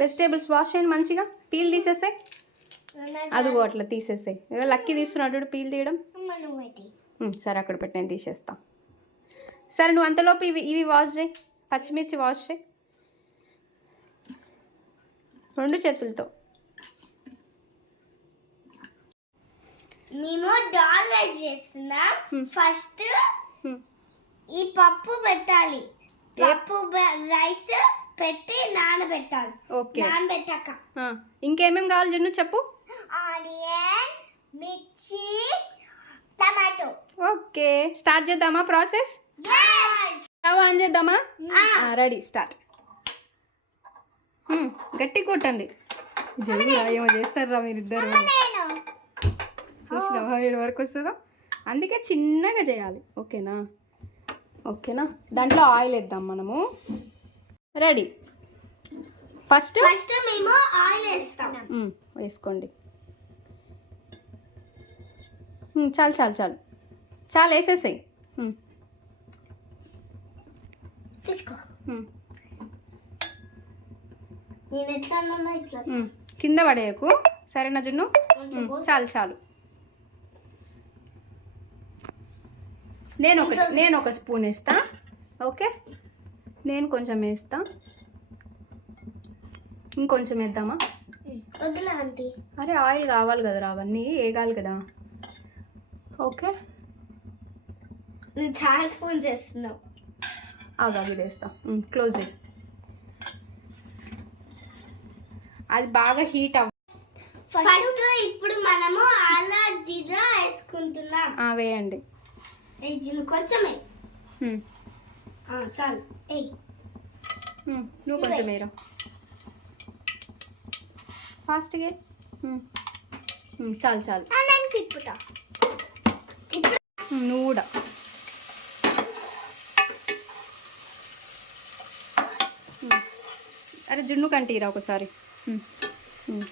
Vegetables wash చేయండి మంచిగా. Peel తీసేసాయి, అదిగో అట్లా తీసేసాయి. లక్కీ తీస్తున్నాడు పీల్ తీయడం. సరే అక్కడ పెట్టి నేను తీసేస్తా. సరే నువ్వు అంతలోపు ఇవి వాష్ చేయి, పచ్చిమిర్చి వాష్ చేయి 2 చేతులతో. మేము దాల్ రైస్ చేస్తున్నాం. ఫస్ట్ ఈ పప్పు పెట్టాలి, పప్పు రైస్ పెట్టి నానబెట్టాలి. ఓకే, నానబెట్టాక ఇంకేమేమి కావాలి జున్ను చెప్పు. ఆనియన్, మిర్చి, టమాటో. ఓకే, స్టార్ట్ చేద్దామా ప్రాసెస్? స్టవ్ ఆన్ చేద్దామా? Ready, start. గట్టి కొట్టండి. జల్దీ ఏమో చేస్తారా మీరిద్దరు. చూసినావా ఏడు వరకు వస్తుందో? అందుకే చిన్నగా చేయాలి. ఓకేనా? ఓకేనా, దాంట్లో ఆయిల్ వేద్దాం మనము. రెడీ. ఫస్ట్ మేము ఆయిల్ వేస్తాం. వేసుకోండి. చాలు చాలు చాలు చాలు వేసేసాయి. తీసుకో. నేను ఎట్లా ఇట్లా కింద పడేయకు, సరేనా జున్ను? చాలు చాలు. నేను ఒక స్పూన్ వేస్తా. ఓకే, నేను కొంచెం వేస్తా. ఇంకొంచెం వేద్దామా? వద్దులే ఆంటీ. అరే ఆయిల్ కావాలి కదరా, అవన్నీ వేగాలి కదా. ఓకే, నువ్వు చాలా స్పూన్స్ వేస్తున్నావు. అవి వేస్తా. క్లోజ్ చేయి. అది బాగా హీట్ ఫస్ట్ ఇప్పుడు మనము అలా జీరా వేసుకుంటున్నాం. వేయండి. కొంచెమే చాలు. నువ్వు కొంచెం వేయరా ఫాస్ట్గా. చాలు చాలు. నువ్వు కూడా అరే జున్ను కంటీరా ఒకసారి.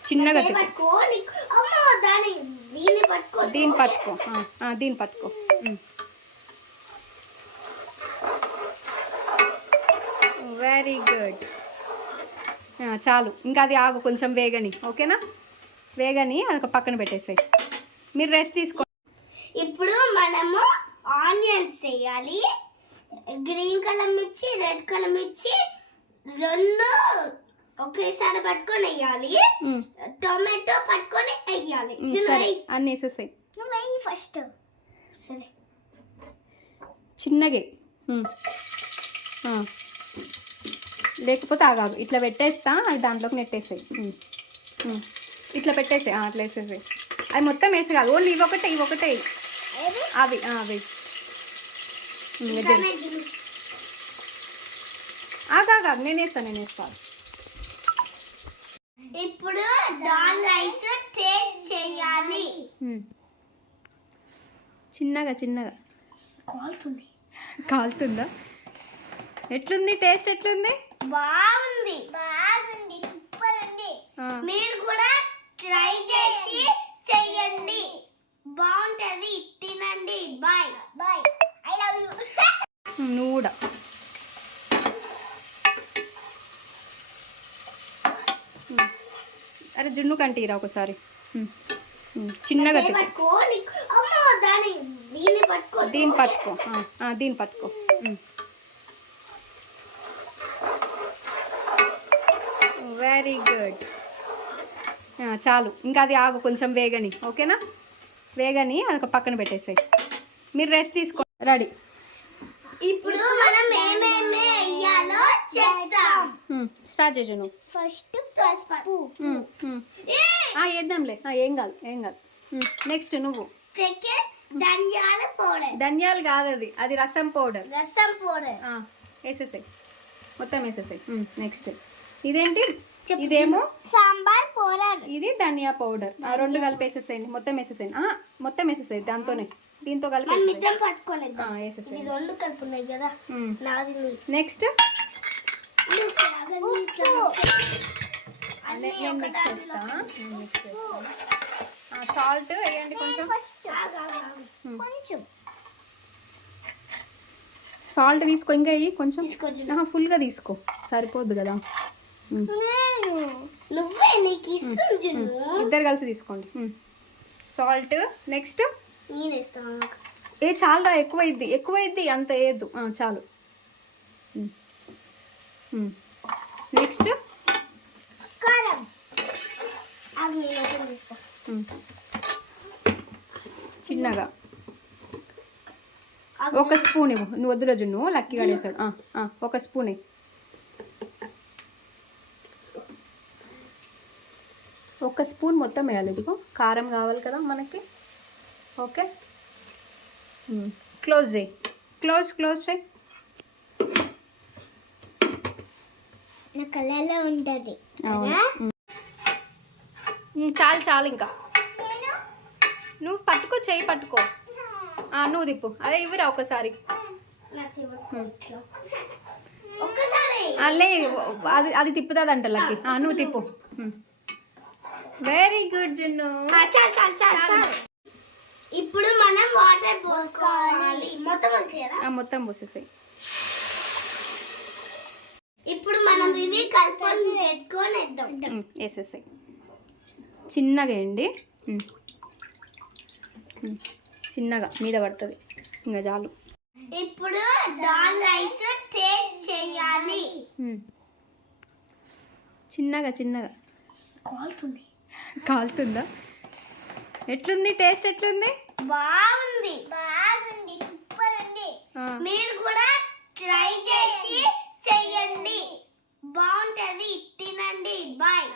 చిన్నగా దీన్ని పట్టుకో. దీన్ని పట్టుకో. Very good. చాలు, ఇంకా అది ఆగు, కొంచెం వేగని. ఓకేనా? వేగని అది పక్కన పెట్టేసాయి. మీరు రెస్ట్ తీసుకో. ఇప్పుడు మనము ఆనియన్స్ వేయాలి. గ్రీన్ కలర్ మిర్చి, రెడ్ కలర్ మిర్చి 2 ఒకేసారి పట్టుకొని వేయాలి. టొమాటో పట్టుకొని వేయాలి. అన్నీ వేసేసాయి ఫస్ట్. సరే, చిన్నగా. లేకపోతే ఆగాగు, ఇట్లా పెట్టేస్తా. అది దాంట్లోకి నెట్టేసాయి. ఇట్లా పెట్టేసాయి, అట్లా వేసేసాయి. అది మొత్తం వేసే కాదు, ఓన్లీ ఇవి ఒకటే అవి అవి. ఆగా, నేను వేస్తాను. ఇప్పుడు దాల్ రైస్ టేస్ట్ చేయాలి. చిన్నగా కాలుతుందా? ఎట్లుంది టేస్ట్? ఎట్లుంది? బాగుంది, సూపర్ ఉంది. మీరు కూడా ట్రై చేసి చెయ్యండి, బాగుంటది. తినండి. బాయ్. I love you. నువ్వు కూడా. అరే జున్ను కంటీరా ఒకసారి. చిన్నగా దీన్ని పట్టుకో. Very good. చాలు, ఇంకా అది ఆగు, కొంచెం వేగని. ఓకేనా? వేగని అది పక్కన పెట్టేసాయి. మీరు రెస్ట్ తీసుకో. రెడీ. ఇప్పుడు మనం ఏమేమి వేయాలో చెప్తాం. స్టార్ట్ చేసి నువ్వు. ఫస్ట్ పసుపు వేద్దాంలే, ఏం కాదు. నెక్స్ట్ నువ్వు. సెకండ్ ధనియాల పౌడర్. ధనియాలు కాదు, అది రసం పౌడర్. వేసేసాయి, మొత్తం వేసేసాయి. నెక్స్ట్ ఇదేంటి? ఇదేమో సాంబార్ పౌడర్. ఇది ధనియా పౌడర్. 2 కలిపి వేసేసేయండి. మొత్తం వేసేసాయి దాంతోనే, దీంతో కలిపి వేసేసాయి. నెక్స్ట్ మిక్స్ చేస్తా. సాల్ట్ వేయండి కొంచెం. సాల్ట్ తీసుకో, ఇంకా వేయి కొంచెం. ఫుల్గా తీసుకో, సరిపోద్దు కదా. నువ్వే నీకు ఇస్తుంది జున్ను. ఇద్దరు కలిసి తీసుకోండి. సాల్ట్ నెక్స్ట్ నేను ఇస్తాను. ఏ చాలురా, ఎక్కువైద్ది అంత వేయద్దు, చాలు. నెక్స్ట్ కారం. అది నేను ఓపెన్ చేస్తా. చిన్నగా ఒక స్పూన్ ఇవ్వు. నువ్వు వద్దులో జున్ను, లక్కీగా వేసాడు. ఒక స్పూన్ ఒక స్పూన్ మొత్తం వేయాలి. ఇదిగో కారం కావాలి కదా మనకి. ఓకే, క్లోజ్ చేయి. క్లోజ్ చేయి. నా కలర్లో ఉంటుంది. చాలు ఇంకా. నువ్వు పట్టుకో, చెయ్యి పట్టుకో. నువ్వు తిప్పు. అదే ఇవ్వరా ఒకసారి. అల్లే అది తిప్పుతుందంట లక్కీ. నువ్వు తిప్పు. వెరీ గుడ్ జున్ను. ఇప్పుడు మనం వాటర్ పోసుకోవాలి. మొత్తం పోసేసాయి. ఇప్పుడు మనం ఇవి కలుపుకొని పెట్టుకొని వేద్దాం. వేసేసాయి. చిన్నగా వేయండి, చిన్నగా మీద పడుతుంది. ఇంకా చాలు. ఇప్పుడు దాల్ రైస్ టేస్ట్ చేయాలి. చిన్నగా కాలుతుందా? ఎట్లుంది టేస్ట్? ఎట్లుంది? బాగుంది, సూపర్ ఉంది. మీరు కూడా ట్రై చేసి చెయ్యండి, బాగుంటది. తినండి. బాయ్.